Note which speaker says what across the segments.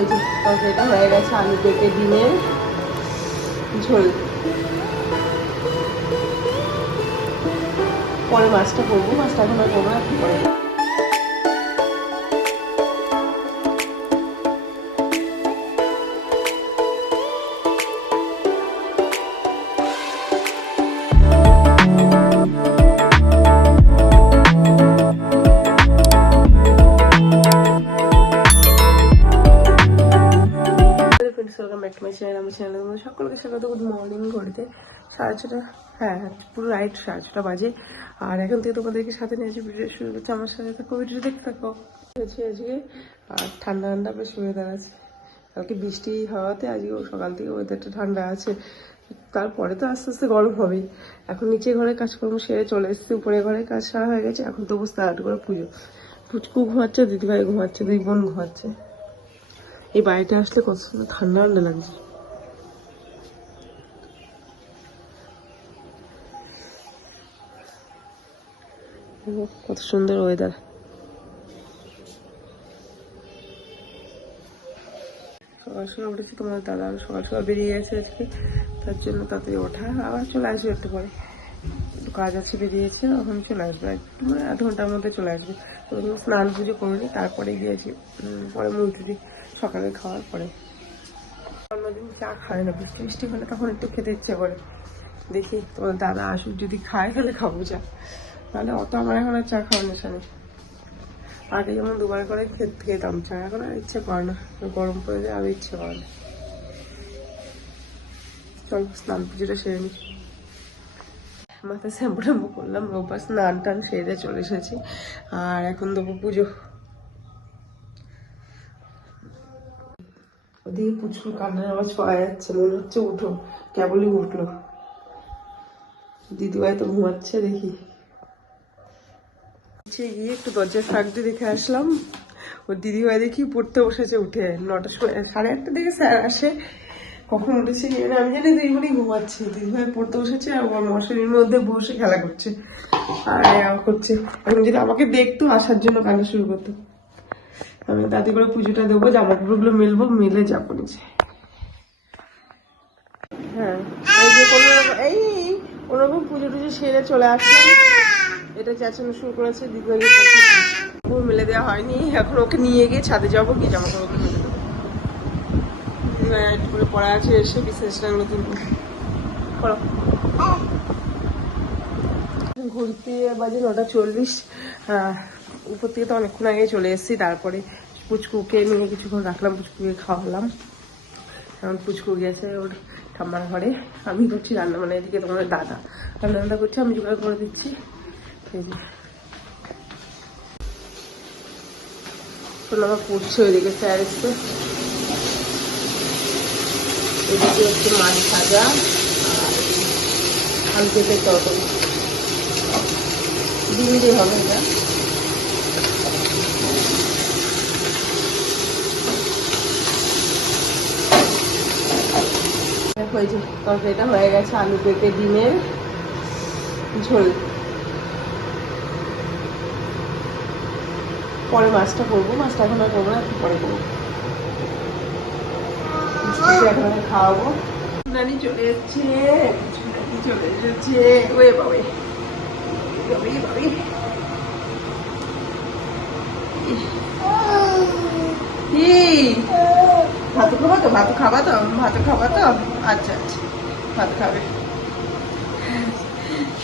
Speaker 1: এই যে তরকারিটা হয়ে গেছে আলু পেঁপে ডিমের ঝোল। পরে মাছটা করব, মাছটা এখন আর করব না সকলকে স্বাগত গুড মর্নিং ঘড়িতে। সাড়ে ছটা হ্যাঁ পুরো রাইট সাড়ে ছটা বাজে। আর এখন থেকে তোমাদেরকে সাথে নিয়ে ভিডিও শুরু করছে। আমার সাথে থাকো ভিডিও দেখতে থাকো। হয়েছে আজকে, আর ঠান্ডা ঠান্ডা বেশ ওয়েদার আছে। কালকে বৃষ্টি হওয়াতে আজকে সকাল থেকে ওয়েদারটা ঠান্ডা আছে। তারপরে তো আস্তে আস্তে গরম হবেই এখন নিচে ঘরে কাজকর্ম সেরে চলে এসেছি, উপরে ঘরে কাজ সারা হয়ে গেছে। এখন তবু স্টার্ট করে পুজো। ফুচকু ঘুমাচ্ছে, দিদিভাই ঘুমাচ্ছে দুই বোন ঘুমাচ্ছে। এই বাড়িতে আসলে কত ঠান্ডা ঠান্ডা লাগছে। কত সুন্দর ওয়েদার সকাল সকাল উঠেছি তোমার দাদা সকাল সকাল বেরিয়ে গেছে আজকে। তার জন্য তাড়াতাড়ি ওঠা, আবার চলে আসবে একটু পরে। একটু কাজ আছে, বেরিয়েছে ওখানে চলে আসবে। একটু মানে আধ ঘণ্টার মধ্যে চলে আসবে। আমি স্নান পুজো করিনি, তারপরে গিয়েছি পরে মুড়ি সকালে খাওয়ার পরে। অন্যদিন চা খায় না, বৃষ্টি বৃষ্টি হলে তখন একটু খেতে ইচ্ছে করে। দেখি তোমার দাদা আসুক, যদি খায় তাহলে খাব চা। নাহলে অত আমার এখন আর চা খাওয়ার নেশা নেই। আগে যেমন দুবার করে খেতে, খেতাম চা, এখন আর ইচ্ছে করে না। গরম পড়ে যায়, আর ইচ্ছে করে না। চল, স্নান পুজোটা সেরে নি। মাথা শ্যাম্পু ট্যাম্পু করলাম, রোববার স্নান টান সেরে চলে এসেছি, আর এখন দেবো পুজো। ওদিকে পুচকুর কান্নার আওয়াজ পাওয়া যাচ্ছে, মনে হচ্ছে উঠো কেবলই উঠল। দিদিভাই তো ঘুমাচ্ছে, দেখি। নিচে গিয়ে একটু দরজার ফাঁক দিয়ে দেখে আসলাম। ওর দিদিভাই দেখি পড়তে বসেছে উঠে। নটার সময় সাড়ে আটটা থেকে স্যার আসে। কখন উঠেছে আমি জানি দুইগুলি ঘুমাচ্ছে। দিদিভাই পড়তে বসেছে আর ওর মশারির মধ্যে বসে খেলা করছে। আর করছে। এখন যদি আমাকে দেখতো, আসার জন্য কান্না শুরু করতো। আমি দাদি করে পুজোটা দেবো জামা কাপড়গুলো মেলবো, মেলে যাব নিচে হ্যাঁ। এই যে কোনো এই পুজো টুজো সেরে চলে আসলাম। এটা চেঁচানো শুরু করেছে পুরো মেলে দেওয়া হয়নি। এখন ওকে নিয়ে গিয়ে ছাদে যাব কি জামা কাপড় মেলে দেবো। করে পড়া আছে, এসে বিশেষটাগুলো তুলবো। ঘুরতে বাজে নটা চল্লিশ। উপর থেকে তো অনেকক্ষণ আগে চলে এসেছি, তারপরে পুচকুকে নিয়ে কিছুক্ষণ রাখলাম, পুচকুকে খাওয়ালাম। এখন পুচকু গেছে ওর ঠাম্মার ঘরে। আমি করছি রান্না মানে এদিকে তোমার দাদা। রান্না করছি, আমি জোগাড় করে দিচ্ছি। আমার পড়ছে ওইদিকে স্যার এদিকে হচ্ছে মাছ ভাজা আলু হয়ে গেছে, আলু পেঁপে ডিমের ঝোল। পরে মাছটা করব মাছটা এখন আর করব না একটু পরে করব খাওয়াবো। নানি চলে যাচ্ছে চলে যাচ্ছে ওয়ে বাবা ভাত খাবা তো? ভাত খাবা তো? ভাত খাবা তো? আচ্ছা আচ্ছা। ভাত খাবে।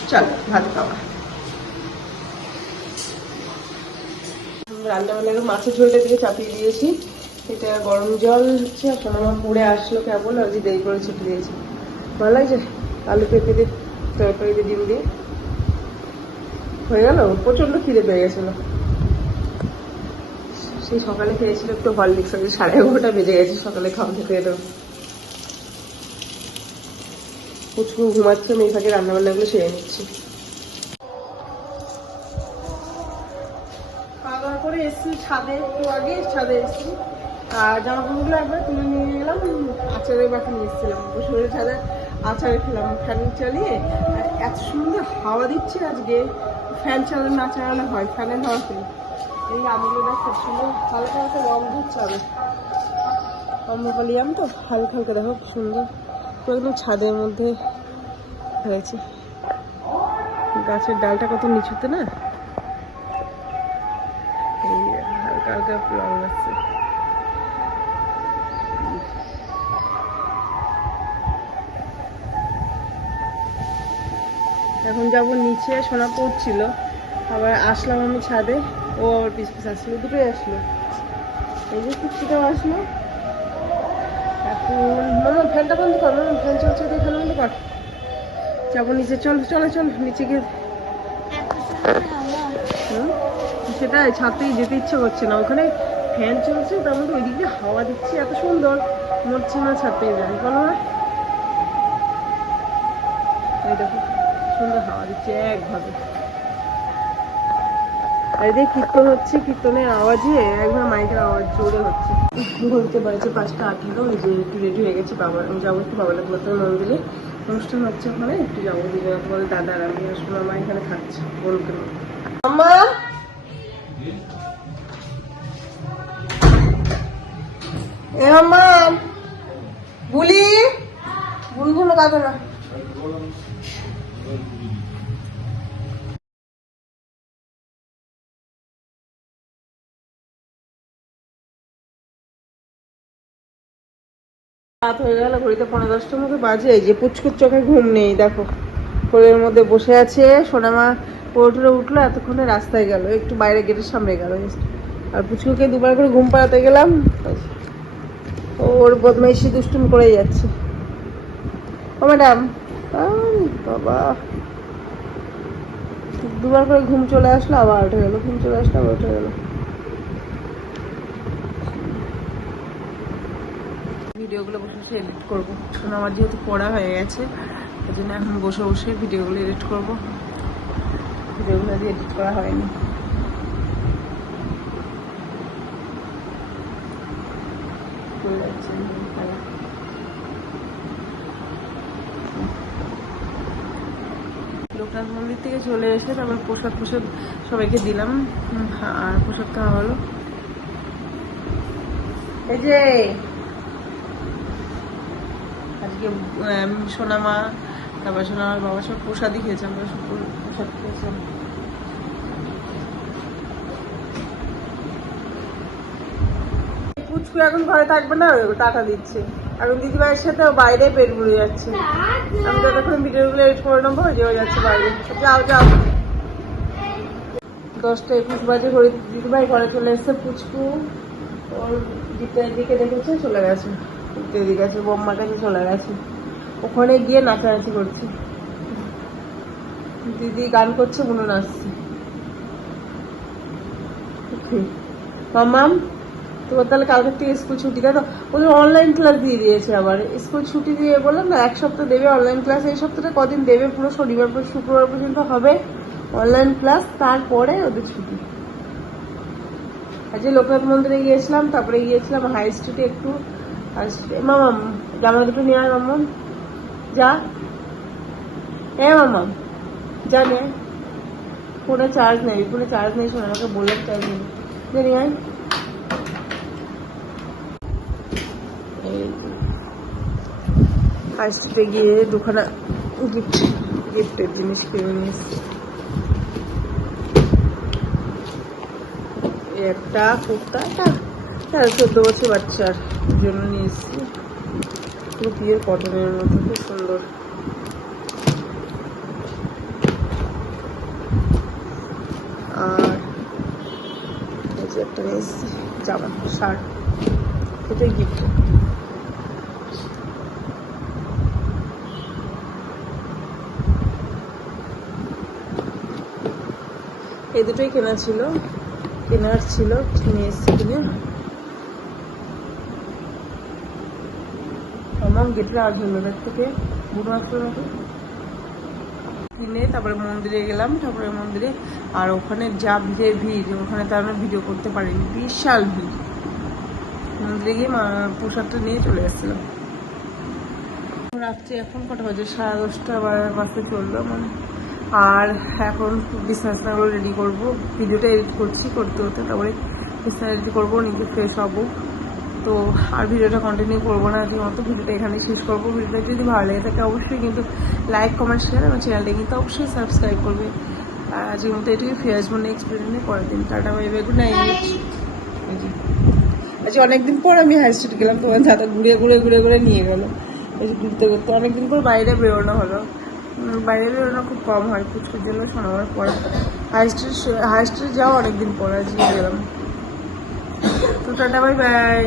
Speaker 1: চল, ভাত খাবা রান্না বান্না মাছের ঝোলটা দিয়ে চাপিয়ে দিয়েছি। এটা গরম জল হচ্ছে আর সোনামা পুড়ে আসলো কেমন আর দেরি করে ছেপে দিয়েছি। ভালো লাগছে? আলু পেঁপে দিয়ে, তরকারি দিয়ে, ডিম দিয়ে? হয়ে গেল? প্রচণ্ড খিদে পেয়ে গেছিল। সেই সকালে খেয়েছিল একটু হরলিক্স আজকে সাড়ে এগারোটা বেজে গেছে, সকালে খাওয়া থেকে এলো পুচকু ঘুমাচ্ছে, আমি এই ফাঁকে রান্না সেরে নিচ্ছি। এসছি, ছাদে, একটু আগে ছাদে এসছি। আর জামা একবার তুলে নিয়ে গেলাম আচারের বাটি নিয়ে এসেছিলাম। বসে ছাদে আচার খেলাম, ফ্যান চালিয়ে। এত সুন্দর হাওয়া দিচ্ছে আজকে। ফ্যান চালানো, না চালানো হয়, ফ্যানের হাওয়াতে এই আমগুলো খুব সুন্দর, হালকা হালকা রং দিচ্ছে হবে অম্রপালিয়াম তো, হালকা হালকা দেখো সুন্দর। একদম ছাদের মধ্যে হয়েছে গাছের ডালটা কত নিচুতে না? হালকা রং আছে। এখন যাব নিচে সোনা পড়ছিল আবার আসলাম আমি ছাদে, ও আবার পিস পিস আসলো, দুটোই আসলো। এই যে কুচিটাও আসলো। এখন ফ্যানটা বন্ধ কর ফ্যান চলছে ফ্যান বন্ধ কর। যাব নিচে, চল, চলো, চল, নিচে গিয়ে সেটাই ছাদতেই যেতে ইচ্ছে করছে না। ওখানে ফ্যান চলছে, তার মধ্যে ওই দিক হাওয়া দিচ্ছে, এত সুন্দর। মরছে না ছাদতেই যাই। বলো না? কীর্তন হচ্ছে, কীর্তনের আওয়াজে একবার আওয়াজ জোরে হচ্ছে। ঘুরতে পাঁচটা একটু রেডি হয়ে গেছে, বাবা মন্দিরে। অনুষ্ঠান হচ্ছে ওখানে, একটু যাব দুজন দাদা, আমি আসলে আমার এখানে থাকছে বোনকে নিয়ে। রাত হয়ে গেল, ঘড়িতে পনেরো দশটার মতো বাজে। যে পুচকুর চোখে ঘুম নেই, দেখো। কোলের মধ্যে বসে আছে সোনামা। উঠল উঠল, এতক্ষণে রাস্তায় গেল, একটু বাইরে গেটের সামনে গেল আর পুচকুকে দুবার করে ঘুম পাড়াতে গেলাম ওর বদমাইশি দুষ্টুম করেই যাচ্ছে। ও ম্যাডাম বাবা। দুবার করে ঘুম চলে আসলো, আবার উঠে গেলো, ঘুম চলে আসলো, আবার উঠে গেলো। ভিডিওগুলো বসে বসে এডিট করব। কারণ আমার যেহেতু পড়া হয়ে গেছে ওই জন্য এখন বসে বসে ভিডিওগুলো এডিট করব। ভিডিওগুলো দিয়ে এডিট করা হয়নি। লোকনাথ মন্দির থেকে চলে এসে তারপর প্রসাদ প্রসাদ সবাইকে দিলাম। আর প্রসাদ খাওয়া হলো। এই যে, আজকে সোনামা তারপর সোনামার বাবা সব প্রসাদই খেয়েছে, আমরা সব প্রসাদ খেয়েছিলাম। পুচকু এখন ঘরে থাকবে না টাকা দিচ্ছে। এখন দিদিভাইয়ের সাথে বাইরে পেট ভরে যাচ্ছে। আমি যতক্ষণ ভিডিওগুলো এডিট করে নেব যে ও যাচ্ছে বাইরে। যাও যাও। দশটা একুশ বাজে ঘরে দিদিভাই ঘরে চলে এসছে, পুচকু। ওর দিতে দিকে দেখেছে, চলে গেছে। দিতে দিকে গেছে, বোম্মার কাছে চলে গেছে। ওখানে গিয়ে নাচানাচি করছে। দিদি গান করছে বুনো নাচছে। মামাম তোমার তাহলে কালকের থেকে স্কুল ছুটি কেন ওদের অনলাইন ক্লাস দিয়ে দিয়েছে আবার। স্কুল ছুটি দিয়ে বললাম না, এক সপ্তাহ দেবে অনলাইন ক্লাস এই সপ্তাহটা কদিন দেবে? পুরো শনিবার পর, শুক্রবার পর্যন্ত হবে অনলাইন ক্লাস তারপরে ওদের ছুটি। আজকে লোকনাথ মন্দিরে গিয়েছিলাম, তারপরে গিয়েছিলাম হাই স্ট্রিটে একটু। মামাম জামা দুটো নিয়ে আয় মামাম যা। হ্যাঁ মামাম যা নে। ফোনে চার্জ নেই ফোনে চার্জ নেই, শোনো, আমাকে বললাম চার্জ নেই। নিয়ে আয়। স্ট্রিটে গিয়ে দুখানা গিফট গিফটের জিনিস কিনে নিয়ে এসেছি। এই একটা কুর্তা তেরো চোদ্দ বছর বাচ্চার জন্য নিয়ে এসেছি। পুরো পিওর কটনের মধ্যে খুব সুন্দর। আর জামা শার্ট এটাই গিফট এই দুটোই কেনা ছিল, কেনার ছিল, নিয়ে এসেছি কিনে। আমার গেটের আজ হলো ব্যাগ থেকে বুড়ো তারপরে মন্দিরে গেলাম, তারপরে মন্দিরে, আর ওখানে যা ভিড়ের ভিড়, ওখানে তো আমরা ভিডিও করতে পারিনি, বিশাল ভিড়। মন্দিরে গিয়ে নিয়ে চলে রাত্রি এখন কটা বাজে? সাড়ে দশটা বাজতে চলল মানে আর এখন বিছানাগুলো রেডি করব। ভিডিওটা এডিট করছি, করতে হতে তারপরে বিছানা রেডি করব নিজে ফ্রেশ হব। তো আর ভিডিওটা কন্টিনিউ করব না, আজকের মতো ভিডিওটা এখানে শেষ করব। ভিডিওটা যদি ভালো লেগে থাকে অবশ্যই কিন্তু লাইক কমেন্ট শেয়ার আমার চ্যানেলটা কিন্তু অবশ্যই সাবস্ক্রাইব করবে। আর আজকের মতো এটুকুই, ফিরে আসব নেক্সট ভিডিও পরের দিন। Tata bye bye good night আচ্ছা অনেকদিন পর আমি হাই স্ট্রিট গেলাম, তোমার দাদা ঘুরে ঘুরে ঘুরে ঘুরে নিয়ে গেলো। ঘুরতে ঘুরতে। অনেকদিন পর বাইরে বেরোনো হলো। বাইরে বেরোনো খুব কম হয় কুচকুর জন্য শোনাবার পর। হাই স্ট্রিট হাই স্ট্রিট যাওয়া অনেকদিন পর, আজকে গেলাম। Tata bye by